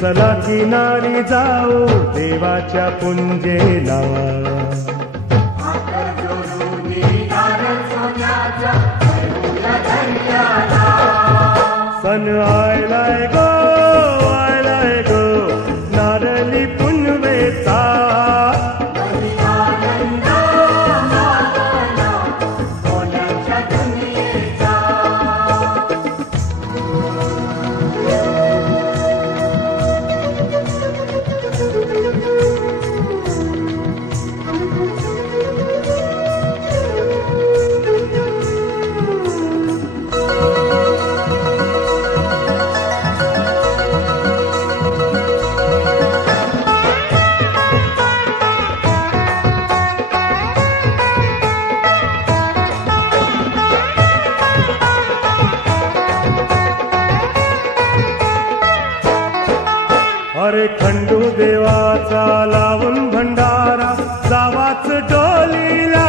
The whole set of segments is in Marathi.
चला किनारी जाऊ देवाच्या पुंजेला सन आयलाय गो नारळी पुनवेचा अरे खंडू देवाचा लावून भंडारा जावाच डोलीला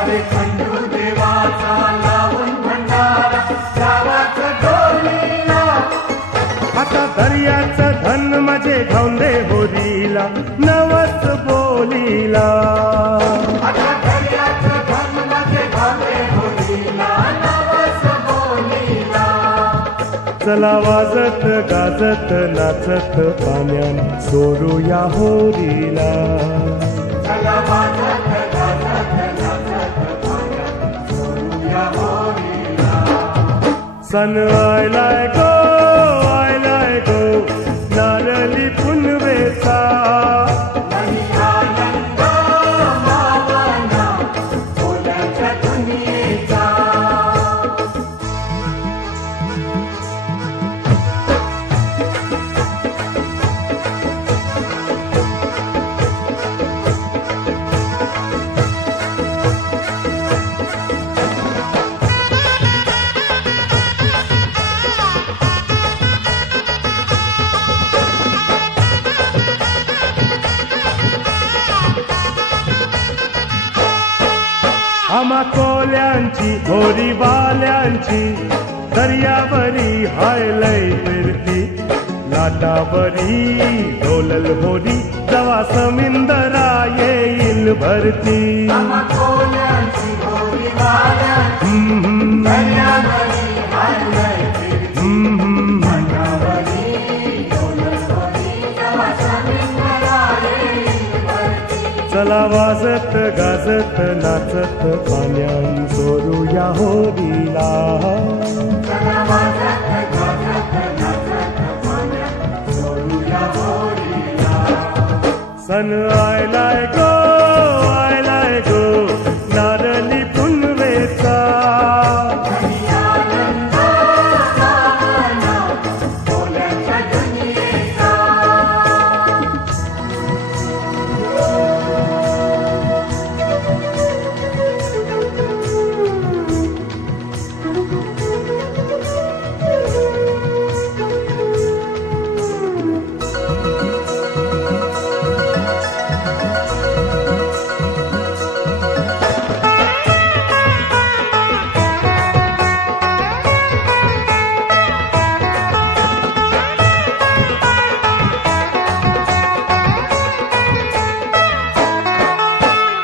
अरे खंडू देवाचा लावून भंडारा जावाच डोलीला आता दर्याचं धन माझे घाऊंदे होरीला नवस बोलीला आता दर्याचं धन माझे घाऊंदे होरीला नवस बोलीला चला वाजत गाजत नाचत पाण्यान सोडूया होरीला चला वाजत गाजत नाचत पाण्यान सोडूया होरीला सन आयलाय गो नारळी पुनवेचा आम्हा कोल्यांची होरी बाल्यांची दर्यावरी हायलय फिरती लाटावरी डोलल होरी जवा समिंदरा येईल भरती आम्हा कोल्यांची होरी बाल्यांची दर्यावरी हायलय फिरती लाटावरी डोलल होरी जवा समिंदरा येईल भरती चला वाजत गाजत नाचत पाण्यान सोडूया होरीला चला वाजत गाजत नाचत पाण्यान सोडूया होरीला सन आयलाय गो नारळी पुनवेचा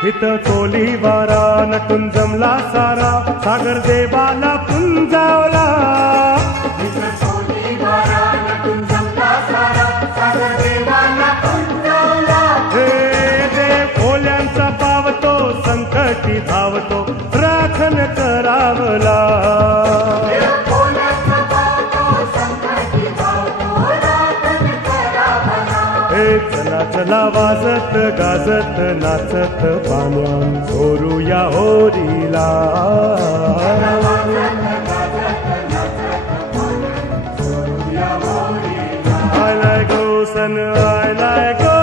इथं कोली वारा नटून जमला सारा सागर देवाला पुंजावला इथं कोली वारा नटून जमला सारा सागर देवाला पुंजावला हे देव ओल्यांचा पावतो संकटी धावतो राखण करावला देव ओल्याचा पावतो संकटी धावतो राखण करावला हे चला चला वाजत गाजत नाचत पाण्यान सोरूया होरीला I like go son I like go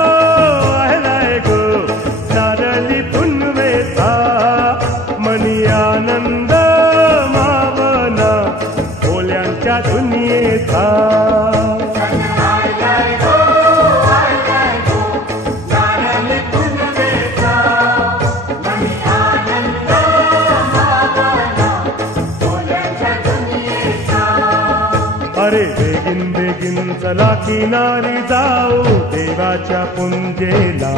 नारळी पुनवेचा मनी आनंद मावना ओल्यांच्या दुनियेचा अरे बेगिन बेगिन चला किनारी जाऊ देवाच्या पुंजेला